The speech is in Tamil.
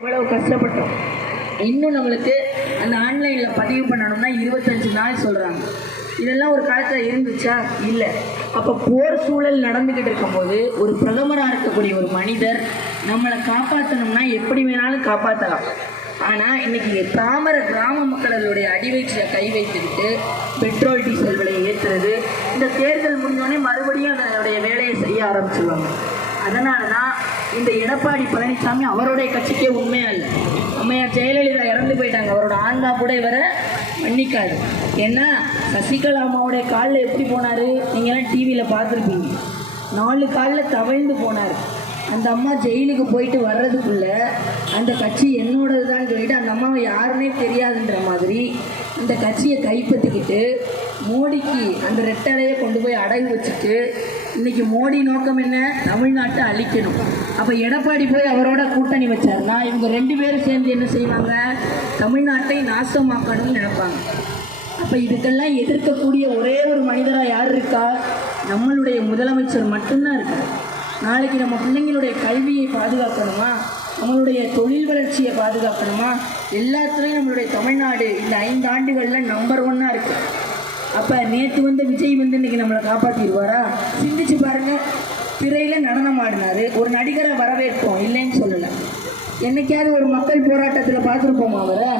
இவ்வளவு கஷ்டப்பட்டோம். இன்னும் நம்மளுக்கு அந்த ஆன்லைனில் பதிவு பண்ணணும்னா 25 நாள் சொல்கிறாங்க. இதெல்லாம் ஒரு காலத்தில் இருந்துச்சா? இல்லை. அப்போ போர் சூழல் நடந்துக்கிட்டு இருக்கும்போது ஒரு பிரதமராக இருக்கக்கூடிய ஒரு மனிதர் நம்மளை காப்பாற்றணும்னா எப்படி வேணாலும் காப்பாற்றலாம். ஆனால் இன்றைக்கி பாமர கிராம மக்களுடைய அடிவயிற்றில் கை வைத்துக்கிட்டு பெட்ரோல் டீசல் விலையை ஏற்றுறது, இந்த தேர்தல் முடிஞ்சோடனே மறுபடியும் அதனுடைய வேலையை செய்ய ஆரம்பிச்சிருவாங்க. அதனால தான் இந்த எடப்பாடி பழனிசாமி அவருடைய கட்சிக்கே உண்மையாக இல்லை. அம்மையார் ஜெயலலிதா இறந்து போயிட்டாங்க, அவரோட ஆன்மா கூட இவர மன்னிக்காது. ஏன்னா சசிகலா அம்மாவுடைய காலில் எப்படி போனார் நீங்கள்லாம் டிவியில் பார்த்துருப்பீங்க. 4 காலில் தவழ்ந்து போனார். அந்த அம்மா ஜெயிலுக்கு போயிட்டு வர்றதுக்குள்ள அந்த கட்சி என்னோடது தான் சொல்லிட்டு அந்த அம்மாவை யாருன்னே தெரியாதுன்ற மாதிரி இந்த கட்சியை கைப்பற்றிக்கிட்டு மோடிக்கு அந்த ரெட்டலையை கொண்டு போய் அடகு வச்சுட்டு இன்னைக்கு மோடி நோக்கம் என்ன? தமிழ்நாட்டை அழிக்கணும். அப்போ எடப்பாடி போய் அவரோட கூட்டணி வச்சாருன்னா இவங்க 2 பேரும் சேர்ந்து என்ன செய்வாங்க? தமிழ்நாட்டை நாசமாக்கணும்னு நினைப்பாங்க. அப்போ இதுக்கெல்லாம் எதிர்க்கக்கூடிய ஒரே ஒரு மனிதராக யார் இருக்கா? நம்மளுடைய முதலமைச்சர் மட்டும்தான் இருக்கார். நாளைக்கு நம்ம பிள்ளைங்களுடைய கல்வியை பாதுகாக்கணுமா, நம்மளுடைய தொழில் வளர்ச்சியை பாதுகாக்கணுமா, எல்லாத்துலேயும் நம்மளுடைய தமிழ்நாடு இந்த 5 ஆண்டுகளில் நம்பர் 1 இருக்குது. அப்போ நேற்று விஜய் இன்றைக்கி நம்மளை காப்பாற்றிடுவாரா? சிந்திச்சு பாருங்கள். திரையில் நடனம் ஆடினார், ஒரு நடிகரை வரவேற்போம், இல்லைன்னு சொல்லலை. என்னைக்காவது ஒரு மக்கள் போராட்டத்தில் பார்த்துருப்போமா அவரை?